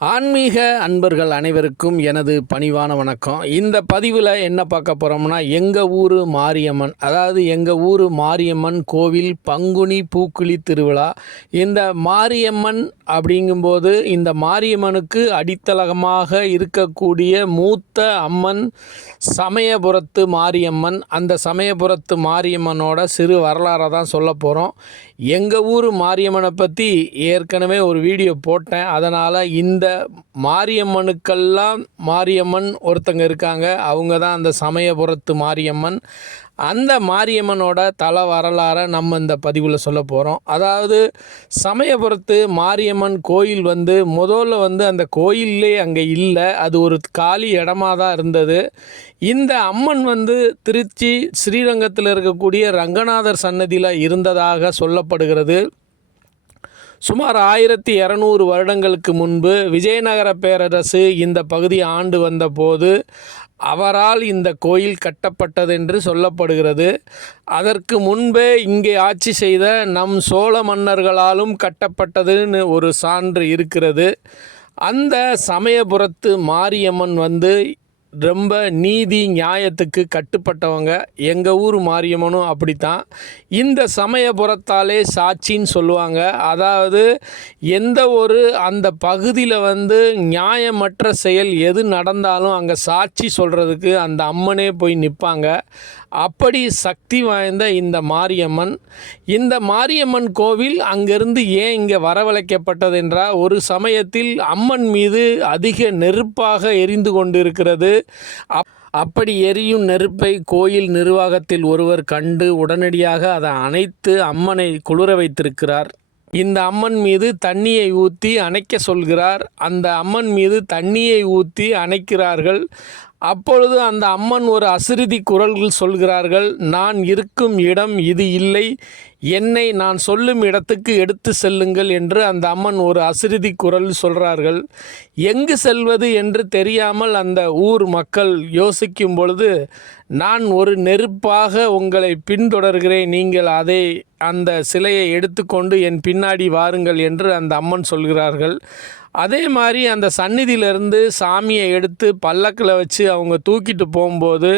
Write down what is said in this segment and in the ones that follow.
ஆன்மீக அன்பர்கள் அனைவருக்கும் எனது பணிவான வணக்கம். இந்த பதிவில் என்ன பார்க்க போகிறோம்னா, எங்கள் ஊர் மாரியம்மன், அதாவது எங்கள் ஊர் மாரியம்மன் கோவில் பங்குனி பூக்குழி திருவிழா. இந்த மாரியம்மன் அப்படிங்கும்போது இந்த மாரியம்மனுக்கு அடித்தளமாக இருக்கக்கூடிய மூத்த அம்மன் சமயபுரத்து மாரியம்மன். அந்த சமயபுரத்து மாரியம்மனோட சிறு வரலாறை தான் சொல்ல போகிறோம். எங்கள் ஊர் மாரியம்மனை பற்றி ஏற்கனவே ஒரு வீடியோ போட்டேன். அதனால் இந்த மாரியம்மனுக்கெல்லாம் மாரியம்மன் ஒருத்தங்க இருக்காங்க. அவங்க தான் அந்த சமயபுரத்து மாரியம்மன். அந்த மாரியம்மனோட தல வரலாறை நம்ம இந்த பதிவில் சொல்ல போகிறோம். அதாவது சமயபுரத்து மாரியம்மன் கோயில் முதல்ல அந்த கோயிலே அங்கே இல்லை, அது ஒரு காலி இடமா தான் இருந்தது. இந்த அம்மன் திருச்சி ஸ்ரீரங்கத்தில் இருக்கக்கூடிய ரங்கநாதர் சன்னதியில் இருந்ததாக சொல்லப்படுகிறது. சுமார் 1200 வருடங்களுக்கு முன்பு விஜயநகர பேரரசு இந்த பகுதியை ஆண்டு வந்தபோது அவரால் இந்த கோயில் கட்டப்பட்டது என்று சொல்லப்படுகிறது. அதற்கு முன்பே இங்கே ஆட்சி செய்த நம் சோழ மன்னர்களாலும் கட்டப்பட்டதுன்னு ஒரு சான்று இருக்கிறது. அந்த சமயபுரத்து மாரியம்மன் ரொம்ப நீதி நியாயத்துக்கு கட்டுப்பட்டவங்க. எங்கள் ஊர் மாரியம்மனும் அப்படித்தான். இந்த சமயபுரத்தாலே சாட்சின்னு சொல்லுவாங்க. அதாவது எந்த ஒரு அந்த பகுதியில் நியாயமற்ற செயல் எது நடந்தாலும் அங்கே சாட்சி சொல்கிறதுக்கு அந்த அம்மனே போய் நிற்பாங்க. அப்படி சக்தி வாய்ந்த இந்த மாரியம்மன் கோவில் அங்கிருந்து ஏன் இங்கே வரவழைக்கப்பட்டது என்றால், ஒரு சமயத்தில் அம்மன் மீது அதிக நெருப்பாக எரிந்து கொண்டிருக்கிறது. அப்படி எரியும் நெருப்பை கோயில் நிர்வாகத்தில் ஒருவர் கண்டு உடனடியாக அதை அணைத்து அம்மனை குளிர வைத்திருக்கிறார். இந்த அம்மன் மீது தண்ணியை ஊற்றி அணைக்க சொல்கிறார். அந்த அம்மன் மீது தண்ணியை ஊற்றி அணைக்கிறார்கள். அப்பொழுது அந்த அம்மன் ஒரு அசிரிதி குரல்கள் சொல்கிறார்கள், நான் இருக்கும் இடம் இது இல்லை, என்னை நான் சொல்லும் இடத்துக்கு எடுத்து செல்லுங்கள் என்று அந்த அம்மன் ஒரு அசிரிதி குரல் சொல்கிறார்கள். எங்கு செல்வது என்று தெரியாமல் அந்த ஊர் மக்கள் யோசிக்கும் பொழுது, நான் ஒரு நெருப்பாக உங்களை பின்தொடர்கிறேன், நீங்கள் அந்த சிலையை எடுத்துக்கொண்டு என் பின்னாடி வாருங்கள் என்று அந்த அம்மன் சொல்கிறார்கள். அதே மாதிரி அந்த சந்நிதியிலிருந்து சாமியை எடுத்து பல்லக்கில் வச்சு அவங்க தூக்கிட்டு போகும்போது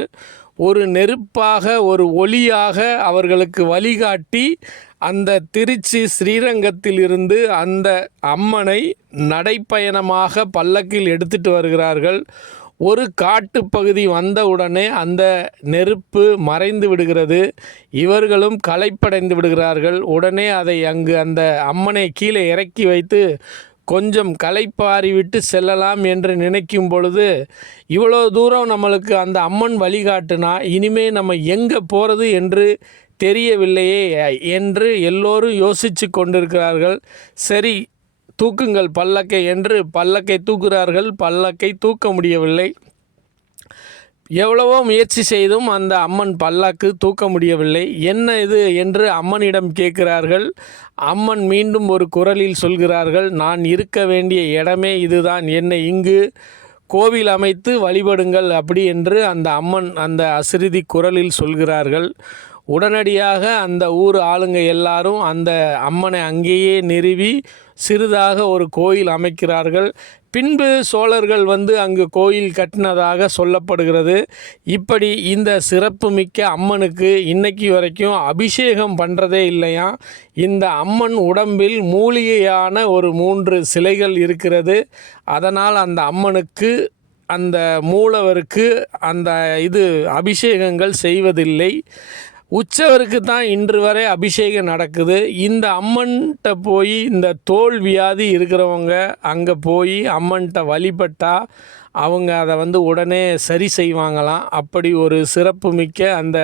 ஒரு நெருப்பாக ஒரு ஒளியாக அவர்களுக்கு வழிகாட்டி அந்த திருச்சி ஸ்ரீரங்கத்திலிருந்து அந்த அம்மனை நடைப்பயணமாக பல்லக்கில் எடுத்துட்டு வருகிறார்கள். ஒரு காட்டு பகுதி வந்தவுடனே அந்த நெருப்பு மறைந்து விடுகிறது. இவர்களும் களைப்படைந்து விடுகிறார்கள். உடனே அதை அங்கு அந்த அம்மனை கீழே இறக்கி வைத்து கொஞ்சம் களைப்பாரி விட்டு செல்லலாம் என்று நினைக்கும் பொழுது, இவ்வளோ தூரம் நம்மளுக்கு அந்த அம்மன் வழிகாட்டுனா இனிமே நம்ம எங்கே போகிறது என்று தெரியவில்லையே என்று எல்லோரும் யோசித்து கொண்டிருக்கிறார்கள். சரி, தூக்குங்கள் பல்லக்கை என்று பல்லக்கை தூக்குகிறார்கள். பல்லக்கை தூக்க முடியவில்லை. எவ்வளவோ முயற்சி செய்தும் அந்த அம்மன் பல்லாக்கு தூக்க முடியவில்லை. என்ன இது என்று அம்மனிடம் கேட்கிறார்கள். அம்மன் மீண்டும் ஒரு குரலில் சொல்கிறார்கள், நான் இருக்க வேண்டிய இடமே இதுதான், என்னை இங்கு கோவில் அமைத்து வழிபடுங்கள் அப்படி என்று அந்த அம்மன் அந்த அசிரிதி குரலில் சொல்கிறார்கள். உடனடியாக அந்த ஊர் ஆளுங்க எல்லாரும் அந்த அம்மனை அங்கேயே நிறுவி சிறிதாக ஒரு கோயில் அமைக்கிறார்கள். பின்பு சோழர்கள் அங்கு கோயில் கட்டினதாக சொல்லப்படுகிறது. இப்படி இந்த சிறப்புமிக்க அம்மனுக்கு இன்னைக்கு வரைக்கும் அபிஷேகம் பண்ணுறதே இல்லையா. இந்த அம்மன் உடம்பில் மூலிகையான ஒரு 3 சிலைகள் இருக்கிறது. அதனால் அந்த அம்மனுக்கு அந்த மூலவருக்கு அந்த அபிஷேகங்கள் செய்வதில்லை. உற்சவருக்கு தான் இன்று வரை அபிஷேகம் நடக்குது. இந்த அம்மன்கிட்ட போய் இந்த தோல் வியாதி இருக்கிறவங்க அங்கே போய் அம்மன்கிட்ட வழிபட்டால் அவங்க அதை உடனே சரி செய்வாங்களாம். அப்படி ஒரு சிறப்புமிக்க அந்த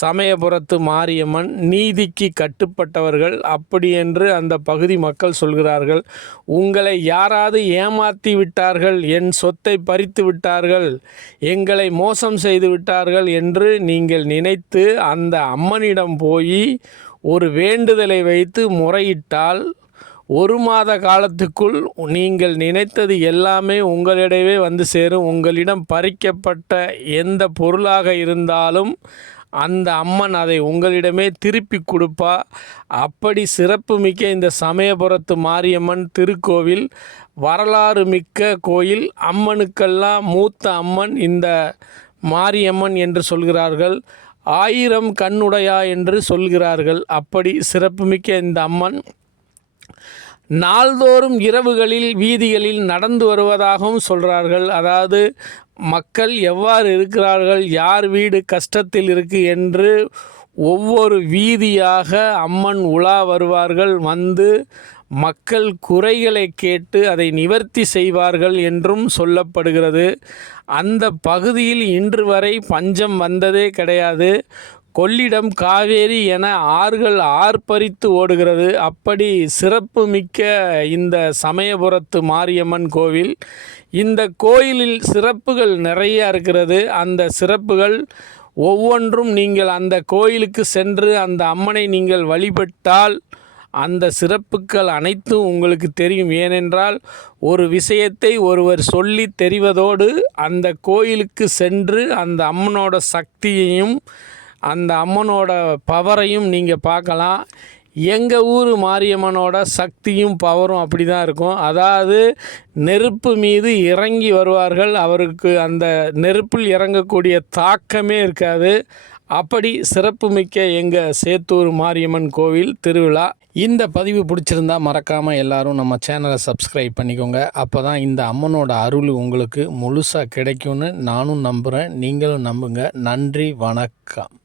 சமயபுரத்து மாரியம்மன் நீதிக்கு கட்டுப்பட்டவர்கள் அப்படி என்று அந்த பகுதி மக்கள் சொல்கிறார்கள். உங்களை யாராவது ஏமாற்றி விட்டார்கள், என் சொத்தை பறித்து விட்டார்கள், எங்களை மோசம் செய்து விட்டார்கள் என்று நீங்கள் நினைத்து அந்த அம்மனிடம் போய் ஒரு வேண்டுதலை வைத்து முறையிட்டால் 1 மாத காலத்துக்குள் நீங்கள் நினைத்தது எல்லாமே உங்களிடவே சேரும். உங்களிடம் பறிக்கப்பட்ட எந்த பொருளாக இருந்தாலும் அந்த அம்மன் அதை உங்களிடமே திருப்பி கொடுப்பா. அப்படி சிறப்புமிக்க இந்த சமயபுரத்து மாரியம்மன் திருக்கோவில் வரலாறு மிக்க கோயில். அம்மனுக்கெல்லாம் மூத்த அம்மன் இந்த மாரியம்மன் என்று சொல்கிறார்கள். 1000 கண்ணுடையா என்று சொல்கிறார்கள். அப்படி சிறப்புமிக்க இந்த அம்மன் நாள்தோறும் இரவுகளில் வீதிகளில் நடந்து வருவதாகவும் சொல்கிறார்கள். அதாவது மக்கள் எவ்வாறு இருக்கிறார்கள், யார் வீடு கஷ்டத்தில் இருக்குது என்று ஒவ்வொரு வீதியாக அம்மன் உலா வருவார்கள். வந்து மக்கள் குறைகளை கேட்டு அதை நிவர்த்தி செய்வார்கள் என்றும் சொல்லப்படுகிறது. அந்த பகுதியில் இன்று வரை பஞ்சம் வந்ததே கிடையாது. கொள்ளிடம், காவேரி என ஆறுகள் ஆர்ப்பரித்து ஓடுகிறது. அப்படி சிறப்பு மிக்க இந்த சமயபுரத்து மாரியம்மன் கோவில். இந்த கோயிலில் சிறப்புகள் நிறைய இருக்கிறது. அந்த சிறப்புகள் ஒவ்வொன்றும் நீங்கள் அந்த கோயிலுக்கு சென்று அந்த அம்மனை நீங்கள் வழிபட்டால் அந்த சிறப்புகள் அனைத்தும் உங்களுக்கு தெரியும். ஏனென்றால் ஒரு விஷயத்தை ஒருவர் சொல்லி தெரிவதோடு அந்த கோயிலுக்கு சென்று அந்த அம்மனோட சக்தியையும் அந்த அம்மனோட பவரையும் நீங்கள் பார்க்கலாம். எங்கள் ஊர் மாரியம்மனோட சக்தியும் பவரும் அப்படி தான் இருக்கும். அதாவது நெருப்பு மீது இறங்கி வருவார்கள். அவருக்கு அந்த நெருப்பில் இறங்கக்கூடிய தாக்கமே இருக்காது. அப்படி சிறப்புமிக்க எங்கள் சேத்தூர் மாரியம்மன் கோவில் திருவிழா. இந்த பதிவு பிடிச்சிருந்தா மறக்காமல் எல்லோரும் நம்ம சேனலை சப்ஸ்கிரைப் பண்ணிக்கோங்க. அப்போ தான் இந்த அம்மனோட அருள் உங்களுக்கு முழுசாக கிடைக்கும்னு நானும் நம்புகிறேன், நீங்களும் நம்புங்க. நன்றி, வணக்கம்.